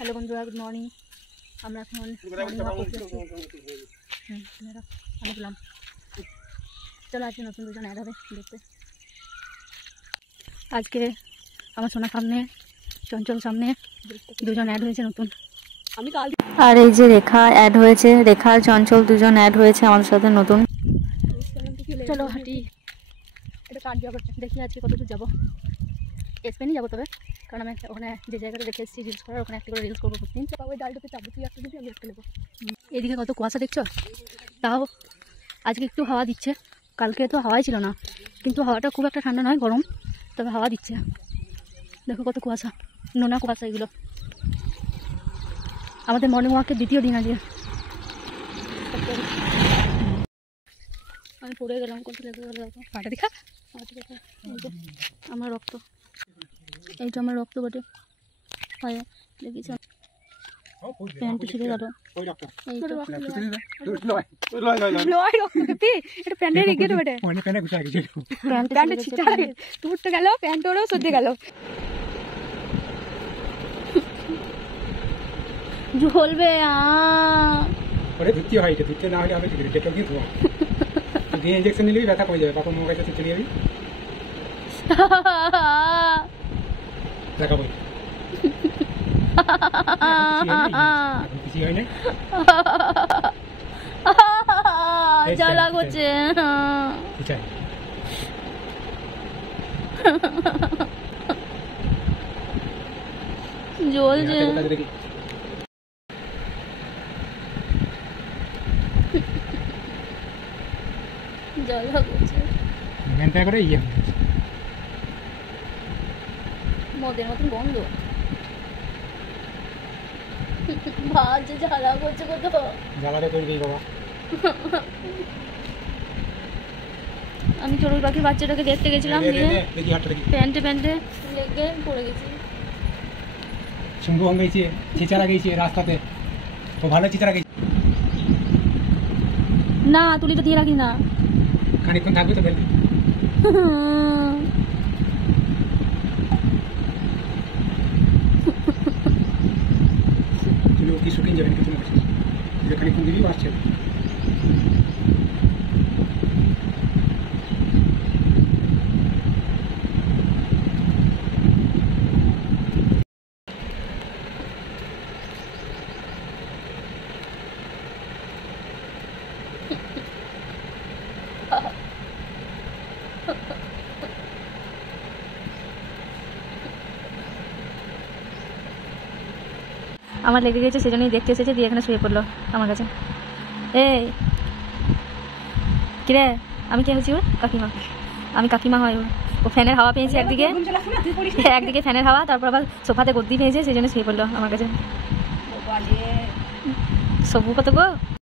Hello বন্ধুরা, good morning. আমরা এখন আমি বললাম চলো আজকে নতুন দুজন অ্যাড হবে দেখতে। আজকে আমার সোনার সামনে, চঞ্চল সামনে দুজন অ্যাড হয়েছে নতুন। আমি কাল আর এই যে রেখা অ্যাড হয়েছে, রেখা আর চঞ্চল দুজন অ্যাড হয়েছে আমাদের সাথে নতুন। চলো হাঁটি, এটা কাট যাবো, দেখি আজকে কত দূর যাবো। স্পেনই যাবো তবে, কারণ আমি ওখানে যে জায়গাটা দেখে এসেছি রিলস করার, ওখানে একটা করে রিলস করবো প্রতিদিন। ওই ডালটাতে চাবো, তুই একটা দিবি আমি একটা নেবো। এদিকে কত কুয়াশা দেখছো, তাও আজকে একটু হাওয়া দিচ্ছে। কালকে তো হাওয়াই ছিল না, কিন্তু হাওয়াটা খুব একটা ঠান্ডা নয়, গরম, তবে হাওয়া দিচ্ছে। দেখো কত কুয়াশা, নোনা কুয়াশা এগুলো। আমাদের মর্নিং ওয়াকের দ্বিতীয় দিন আজকে। আমি পড়ে গেলাম, কত লেগে গেল পাটা দেখা। আমার রক্ত, এইটা আমার রক্ত বটে, পায়ে লেগেছে। প্যান্ট ছিঁড়ে গেল, তুরতে গেল, প্যান্ট ওরও সর্দি গেল। ঝলবে ধুতে হয়, ধুতে না হলে হবে ডেটল দিয়ে ধোয়া দিয়ে ইঞ্জেকশন নিলেই ব্যথা কমে যাবে। বাপা মার কাছে চলে যাবি, দেখাবো কিছু হয় না, জ্বালা করছে। জ্বলছে, জ্বালা করছে। ঘন্টা করে ইয়ে মদের মতন গন্ধ, ভাত যে জ্বালা করছে কত। জ্বালাটা করবি বাবা। আমি চড়ুই পাখির বাচ্চাটাকে দেখতে গেছিলাম, দিয়ে প্যান্টে লেগে পড়ে গেছি। শুনবো গেছে, চিচারা গেছে রাস্তাতে, ও ভালো চিচারা গেছে। না তুলিটা দিয়ে রাখি না, খানিকক্ষণ থাকবে তো ফেলবি। তুমি কি শুকিয়ে যাবেন কিছু না, খানিকক্ষণ দিবি আসছে। আমার লেগে গেছে, সেজন্যই দেখতে এসেছে, দিয়ে এখানে শুয়ে পড়লো আমার কাছে। এই কিরে, আমি কে হচ্ছি ওর? কাকিমা। আমি কাকিমা হয় ওর। ও ফ্যানের হাওয়া পেয়েছে একদিকে, একদিকে ফ্যানের হাওয়া, তারপর আবার সোফাতে গদ্দি পেয়েছে, সেই জন্য শুয়ে পড়লো আমার কাছে। সবু কত গো।